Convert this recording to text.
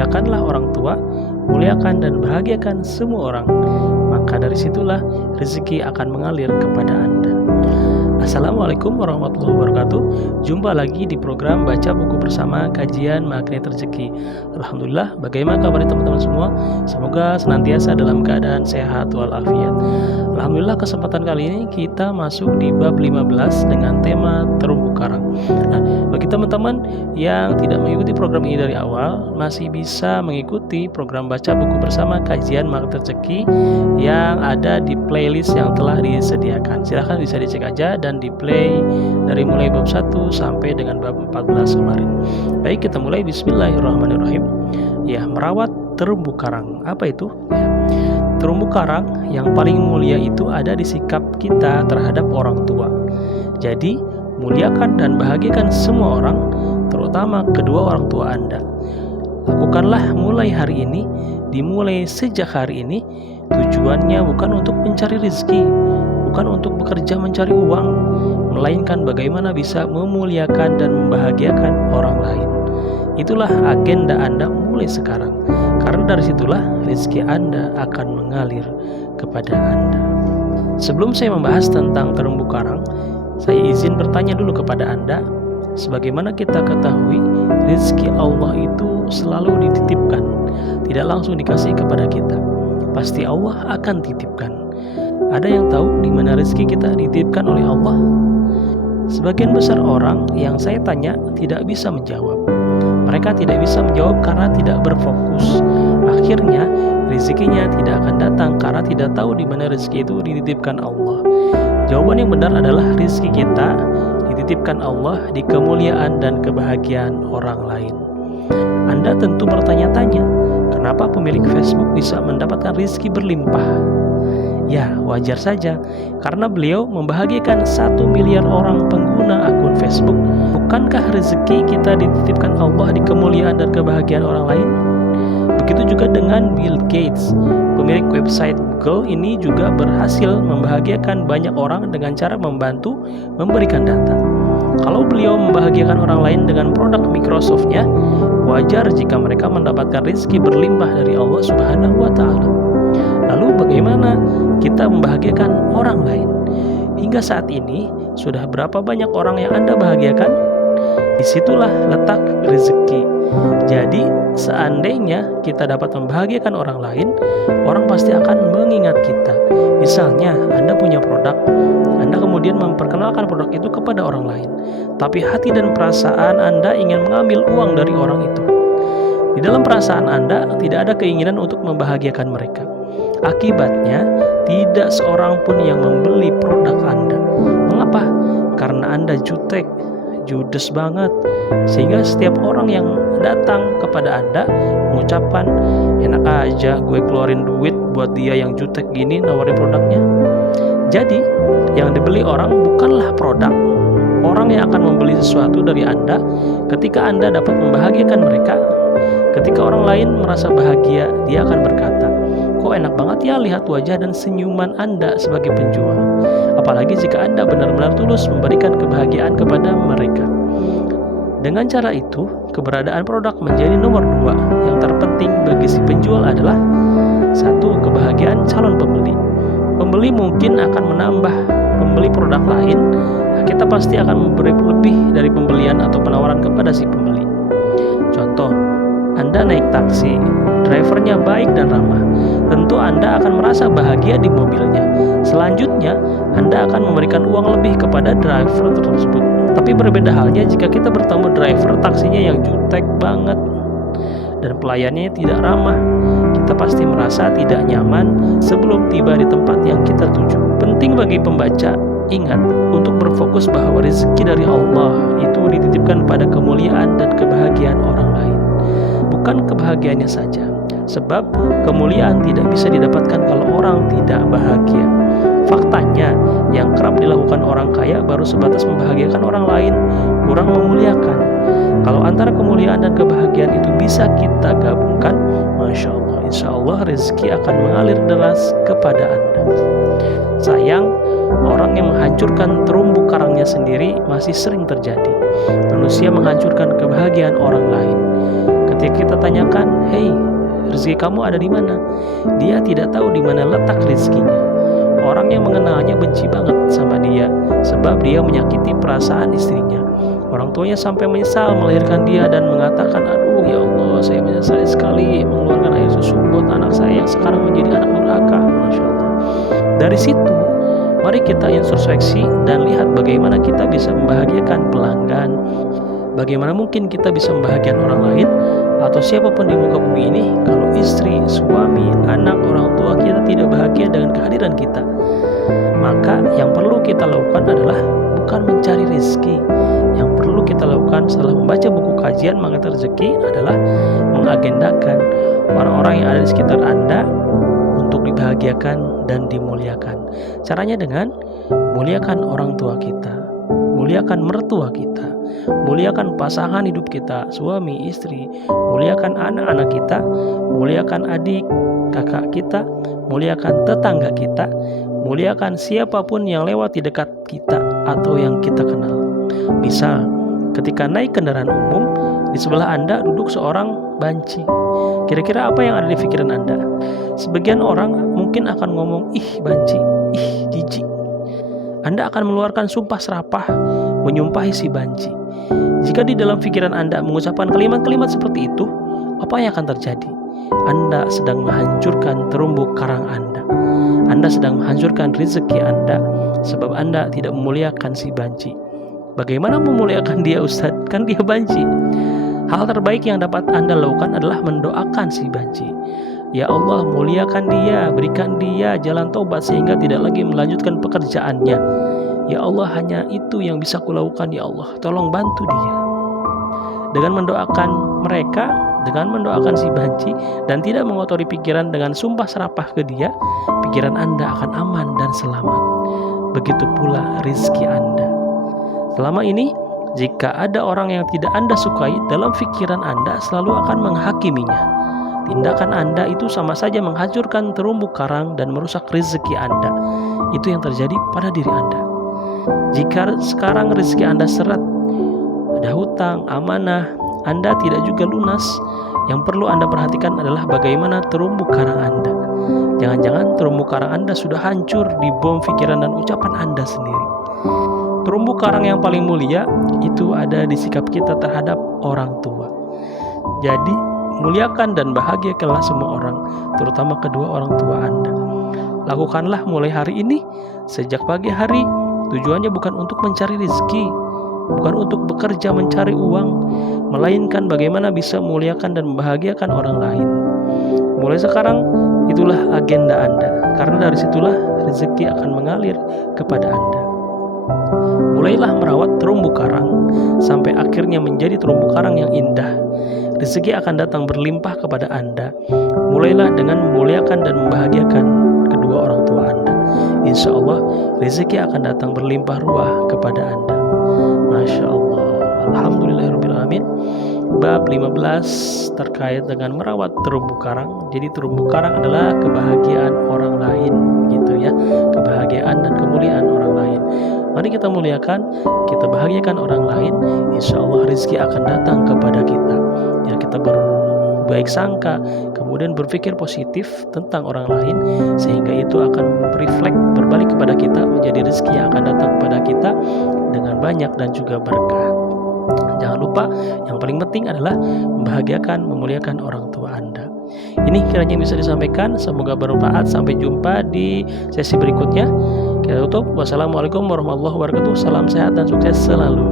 muliakanlah orang tua, muliakan dan bahagiakan semua orang, maka dari situlah rezeki akan mengalir kepada Anda. Assalamualaikum warahmatullahi wabarakatuh. Jumpa lagi di program Baca Buku Bersama Kajian Magnet Rezeki. Alhamdulillah, bagaimana kabar teman-teman semua? Semoga senantiasa dalam keadaan sehat walafiat. Alhamdulillah, kesempatan kali ini kita masuk di bab 15 dengan tema terumbu karang. Nah, bagi teman-teman yang tidak mengikuti program ini dari awal, masih bisa mengikuti program Baca Buku Bersama Kajian Magnet Rezeki yang ada di playlist yang telah disediakan. Silahkan bisa dicek aja dan di play dari mulai bab 1 sampai dengan bab 14 kemarin. Baik, kita mulai. Bismillahirrahmanirrahim. Ya, merawat terumbu karang. Apa itu? Ya, terumbu karang yang paling mulia itu ada di sikap kita terhadap orang tua. Jadi, muliakan dan bahagiakan semua orang, terutama kedua orang tua Anda. Lakukanlah mulai hari ini, dimulai sejak hari ini. Tujuannya bukan untuk mencari rezeki, bukan untuk bekerja mencari uang, melainkan bagaimana bisa memuliakan dan membahagiakan orang lain. Itulah agenda Anda mulai sekarang, karena dari situlah rezeki Anda akan mengalir kepada Anda. Sebelum saya membahas tentang terumbu karang, saya izin bertanya dulu kepada Anda. Sebagaimana kita ketahui, rezeki Allah itu selalu dititipkan, tidak langsung dikasih kepada kita. Pasti Allah akan titipkan. Ada yang tahu di mana rezeki kita dititipkan oleh Allah? Sebagian besar orang yang saya tanya tidak bisa menjawab. Mereka tidak bisa menjawab karena tidak berfokus. Akhirnya rezekinya tidak akan datang karena tidak tahu di mana rezeki itu dititipkan Allah. Jawaban yang benar adalah rezeki kita dititipkan Allah di kemuliaan dan kebahagiaan orang lain. Anda tentu bertanya-tanya, kenapa pemilik Facebook bisa mendapatkan rezeki berlimpah? Ya, wajar saja, karena beliau membahagiakan 1 miliar orang pengguna akun Facebook. Bukankah rezeki kita dititipkan Allah di kemuliaan dan kebahagiaan orang lain? Begitu juga dengan Bill Gates, pemilik website Google ini juga berhasil membahagiakan banyak orang dengan cara membantu memberikan data. Kalau beliau membahagiakan orang lain dengan produk Microsoft-nya, wajar jika mereka mendapatkan rezeki berlimpah dari Allah Subhanahu wa Ta'ala. Lalu bagaimana kita membahagiakan orang lain? Hingga saat ini, sudah berapa banyak orang yang Anda bahagiakan? Disitulah letak rezeki. Jadi, seandainya kita dapat membahagiakan orang lain, orang pasti akan mengingat kita. Misalnya, Anda punya produk, Anda kemudian memperkenalkan produk itu kepada orang lain, tapi hati dan perasaan Anda ingin mengambil uang dari orang itu. Di dalam perasaan Anda tidak ada keinginan untuk membahagiakan mereka. Akibatnya, tidak seorang pun yang membeli produk Anda. Mengapa? Karena Anda jutek, judes banget, sehingga setiap orang yang datang kepada Anda mengucapkan, enak aja gue keluarin duit buat dia yang jutek gini nawarin produknya. Jadi, yang dibeli orang bukanlah produk. Orang yang akan membeli sesuatu dari Anda ketika Anda dapat membahagiakan mereka. Ketika orang lain merasa bahagia, dia akan berkata, kok enak banget ya lihat wajah dan senyuman Anda sebagai penjual. Apalagi jika Anda benar-benar tulus memberikan kebahagiaan kepada mereka. Dengan cara itu, keberadaan produk menjadi nomor 2. Yang terpenting bagi si penjual adalah 1. Kebahagiaan calon pembeli. Pembeli mungkin akan menambah pembeli produk lain. Kita pasti akan memberi lebih dari pembelian atau penawaran kepada si pembeli. Contoh, Anda naik taksi, drivernya baik dan ramah. Tentu Anda akan merasa bahagia di mobilnya. Selanjutnya, Anda akan memberikan uang lebih kepada driver tersebut. Tapi berbeda halnya jika kita bertemu driver taksinya yang jutek banget dan pelayannya tidak ramah. Kita pasti merasa tidak nyaman sebelum tiba di tempat yang kita tuju. Penting bagi pembaca ingat untuk berfokus bahwa rezeki dari Allah itu dititipkan pada kemuliaan dan kebahagiaan orang lain, bukan kebahagiaannya saja. Sebab kemuliaan tidak bisa didapatkan kalau orang tidak bahagia. Faktanya, yang kerap dilakukan orang kaya baru sebatas membahagiakan orang lain, kurang memuliakan. Kalau antara kemuliaan dan kebahagiaan itu bisa kita gabungkan, Masya Allah, insya Allah rezeki akan mengalir deras kepada Anda. Sayang, orang yang menghancurkan terumbu karangnya sendiri masih sering terjadi. Manusia menghancurkan kebahagiaan orang lain. Ketika kita tanyakan, "Hei, rezeki kamu ada di mana?" Dia tidak tahu di mana letak rezekinya. Orang yang mengenalnya benci banget sama dia sebab dia menyakiti perasaan istrinya. Orang tuanya sampai menyesal melahirkan dia dan mengatakan, "Aduh ya Allah, saya menyesal sekali mengeluarkan air susu buat anak saya yang sekarang menjadi anak durhaka." Masya Allah. Dari situ, mari kita introspeksi dan lihat bagaimana kita bisa membahagiakan pelanggan. Bagaimana mungkin kita bisa membahagiakan orang lain atau siapapun di muka bumi ini kalau istri, suami, anak, orang tua kita tidak bahagia dengan kehadiran kita. Maka yang perlu kita lakukan adalah bukan mencari rezeki. Yang perlu kita lakukan setelah membaca buku kajian mengenai rezeki adalah mengagendakan orang-orang yang ada di sekitar Anda untuk dibahagiakan dan dimuliakan. Caranya dengan muliakan orang tua kita, muliakan mertua kita, muliakan pasangan hidup kita, suami, istri, muliakan anak-anak kita, muliakan adik, kakak kita, muliakan tetangga kita, muliakan siapapun yang lewat di dekat kita atau yang kita kenal. Misal, ketika naik kendaraan umum, di sebelah Anda duduk seorang banci. Kira-kira apa yang ada di pikiran Anda? Sebagian orang mungkin akan ngomong, "Ih, banci, ih, jijik." Anda akan mengeluarkan sumpah serapah, menyumpahi si banci. Jika di dalam pikiran Anda mengucapkan kalimat-kalimat seperti itu, apa yang akan terjadi? Anda sedang menghancurkan terumbu karang Anda. Anda sedang menghancurkan rezeki Anda, sebab Anda tidak memuliakan si banci. Bagaimana memuliakan dia, Ustadz? Kan dia banci. Hal terbaik yang dapat Anda lakukan adalah mendoakan si banci. Ya Allah, muliakan dia, berikan dia jalan taubat sehingga tidak lagi melanjutkan pekerjaannya. Ya Allah, hanya itu yang bisa kulakukan, ya Allah, tolong bantu dia. Dengan mendoakan mereka, dengan mendoakan si banci dan tidak mengotori pikiran dengan sumpah serapah ke dia, pikiran Anda akan aman dan selamat. Begitu pula rizki Anda. Selama ini, jika ada orang yang tidak Anda sukai, dalam pikiran Anda selalu akan menghakiminya. Tindakan Anda itu sama saja menghancurkan terumbu karang dan merusak rezeki Anda. Itu yang terjadi pada diri Anda. Jika sekarang rezeki Anda seret, ada hutang, amanah, Anda tidak juga lunas, yang perlu Anda perhatikan adalah bagaimana terumbu karang Anda. Jangan-jangan terumbu karang Anda sudah hancur di bom pikiran dan ucapan Anda sendiri. Terumbu karang yang paling mulia itu ada di sikap kita terhadap orang tua. Jadi, muliakan dan bahagiakanlah semua orang, terutama kedua orang tua Anda. Lakukanlah mulai hari ini, sejak pagi hari. Tujuannya bukan untuk mencari rezeki, bukan untuk bekerja mencari uang, melainkan bagaimana bisa memuliakan dan membahagiakan orang lain. Mulai sekarang, itulah agenda Anda, karena dari situlah rezeki akan mengalir kepada Anda. Mulailah merawat terumbu karang sampai akhirnya menjadi terumbu karang yang indah. Rezeki akan datang berlimpah kepada Anda. Mulailah dengan memuliakan dan membahagiakan kedua orang tua Anda. Insya Allah rezeki akan datang berlimpah ruah kepada Anda. Masya Allah. Alhamdulillahirrahmanirrahim. Bab 15 terkait dengan merawat terumbu karang. Jadi terumbu karang adalah kebahagiaan orang lain, gitu ya. Kebahagiaan dan kemuliaan orang lain. Mari kita muliakan, kita bahagiakan orang lain. Insya Allah rezeki akan datang kepada kita. Ya, kita berbaik sangka, kemudian berpikir positif tentang orang lain, sehingga itu akan refleks berbalik kepada kita menjadi rezeki yang akan datang kepada kita dengan banyak dan juga berkah. Jangan lupa, yang paling penting adalah membahagiakan, memuliakan orang tua Anda. Ini kiranya bisa disampaikan, semoga bermanfaat. Sampai jumpa di sesi berikutnya. Kita tutup. Wassalamualaikum warahmatullahi wabarakatuh. Salam sehat dan sukses selalu.